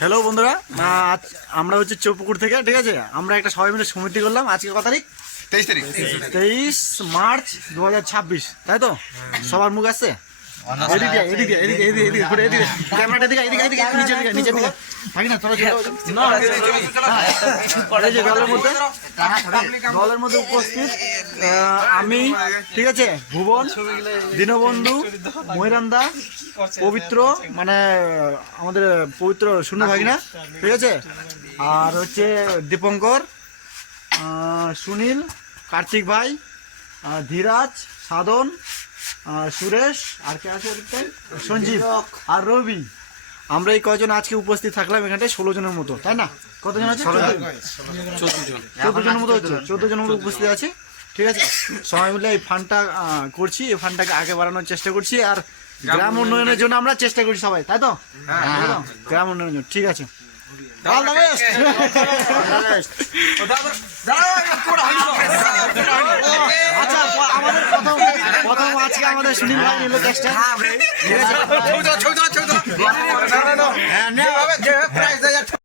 Hello বন্ধুরা, আমরা হচ্ছে চৌপুকুর থেকে, ঠিক আছে। আমরা একটা সবাই মিলে সমিতি করলাম। আজকে কত তারিখ? 23 মার্চ 2026, তাই তো? সবার মুখ আসছে? ক্যামেরাটা দিকে নিচে থাকি না, দলের মধ্যে উপস্থিত আমি, ঠিক আছে, ভুবন, দীনবন্ধু, মহিরান্দা, পবিত্র, মানে আমাদের পবিত্র শূন্য ভাগিনা, ঠিক আছে, আর হচ্ছে দীপঙ্কর, সুনীল, কার্তিক ভাই, ধীরাজ, সাধন, সুরেশ, আর কে আছে সঞ্জীব আর রবি। আমরা এই কয়জন আজকে উপস্থিত থাকলাম এখানটায় 16 জনের মতো, তাই না? কতজন আছে? 14 জনের মতো হচ্ছে, 14 জনের মতো উপস্থিত আছে, ঠিক আছে। সবাই মিলে এই ফান্ডটা করছি, এই ফান্ডটাকে আগে বাড়ানোর চেষ্টা করছি, আর গ্রাম উন্নয়নের জন্য আমরা চেষ্টা করছি সবাই, তাই তো? গ্রাম উন্নয়নের জন্য, ঠিক আছে। আচ্ছা, আমাদের প্রথম আজকে আমাদের সুনীল ভাই নিল চেষ্টা, ঠিক আছে।